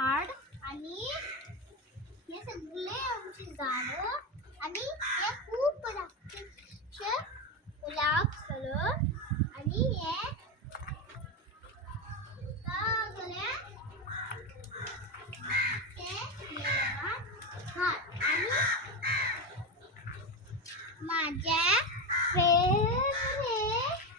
झाड आणि हे सगळे आमची झाडं आणि हे खूप रात्रीचे गुलाब कलर आणि हे सगळे ते झाड आणि माझ्या फेवरेट